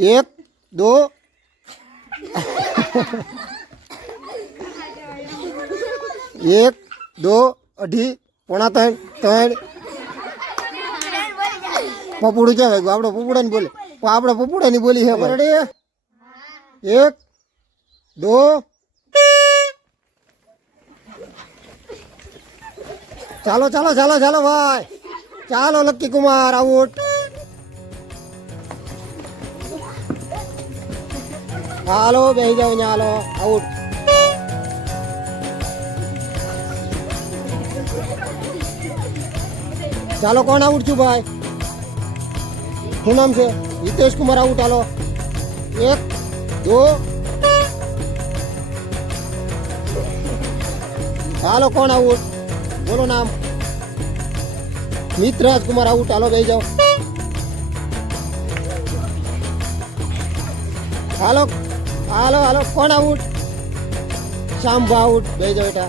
एक दो एक दो अढ़ी पोणा त्रण त्रण पपुड़ू क्या है आपड़ा पपुड़ा नहीं बोले आपड़ा पपुड़ा नहीं बोली है रेडी एक दो ચાલો ચાલો ચાલો ચાલો ભાઈ ચાલો લક્કી કુમાર આઉટ હાલો બેસી જાઓ અહીંયા હાલો આઉટ ચાલો કોણ આઉટ છું ભાઈ શું નામ છે હિતેશ કુમાર આઉટ હાલો એક દો હાલો કોણ આઉટ बोलो नाम मितराज कुमार आउट हालो बेही जाओ हालो हालो हालो कौन आउट शाम आउट बेही जाओ बेटा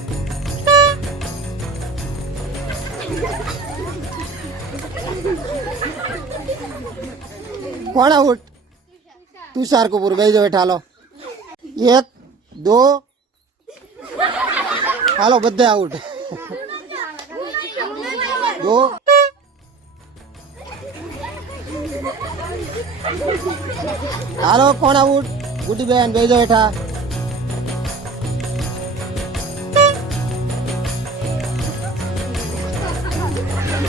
कौन आउट तुषार कपूर बेही जाओ बेटा हालो एक दो हालो बधे आउट दो हालो कौन आउट गुड्डी बहन भेजो बेटा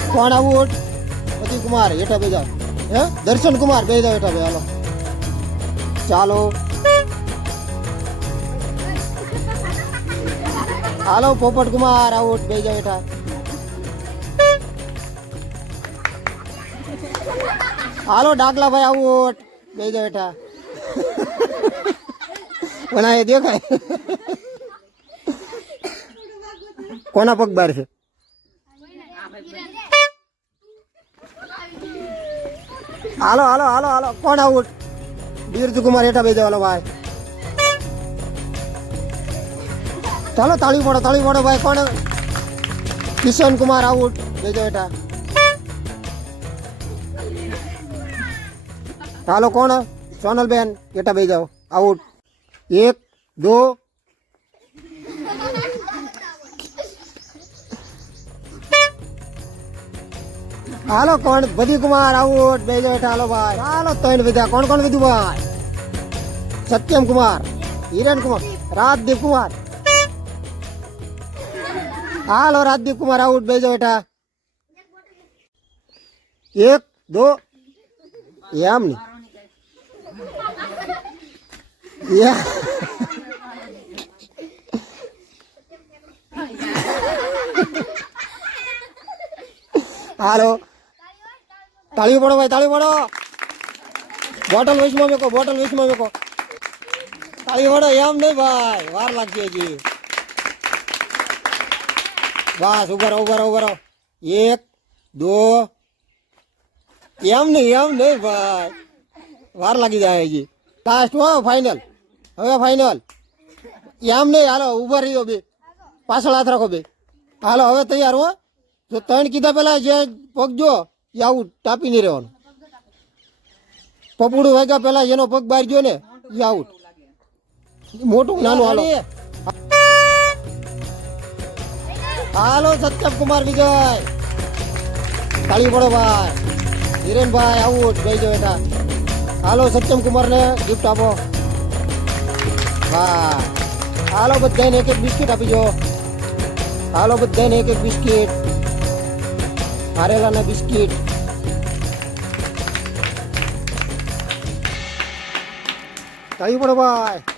कौन आउट पति कुमार बेटा भेजो दर्शन कुमार भेजो बेटा भाई हालो चालो हालो पोपट कुमार आउट भेजो बेटा हालो डाकला भाई आउट बेजा बेटा बनाए देखा कोना पग बार से हालो हालो हालो हालो कौन आउट बीरजू कुमार एटा बेजा वाला भाई चलो ताली पड़ो भाई कौन किशन कुमार आउट बेजा बेटा हालो कौन सोनल बहन बेटा भेज जाओ आउट एक दो हालो कौन बदी कुमार आउट भेजो बेटा हालो भाई हालो तीन विद्या कौन कौन विद्यु भाई सत्यम कुमार हिरण कुमार राजदीप कुमार हालो राजदीप कुमार आउट भेजो बेटा एक दो याम नहीं या हालो ताली पड़ो भाई ताली पड़ो बोटल वेच में मेको ताली पड़ो याम नहीं भाई वार लग जी बस उभर एक दो याम नहीं भाई वार लगी जाएगी लास्ट हो फाइनल હવે ફાઇનલ એમ નહીં હાલો ઉભા રહી દો બે પાછળ હાથ રાખો બે હાલો હવે તૈયાર હો જો ત્રણ કીધા પેલા જે પગ જો એ આવું ટાપી નહીં રહેવાનું પપુડું વાગ્યા પેલા જેનો પગ બહાર ગયો ને એ આઉટ મોટું નાનું હાલો હાલો સત્યમ કુમાર વિજય તાળી પડો ભાઈ હિરેનભાઈ આઉટ બેજો બેટા હાલો સત્યમ કુમાર ને ગિફ્ટ આપો વાહ હાલો બધાને એક બિસ્કિટ આપી જો હાલો બધાને એક બિસ્કિટ હારેલાના બિસ્કિટ તાળી પડો ભાઈ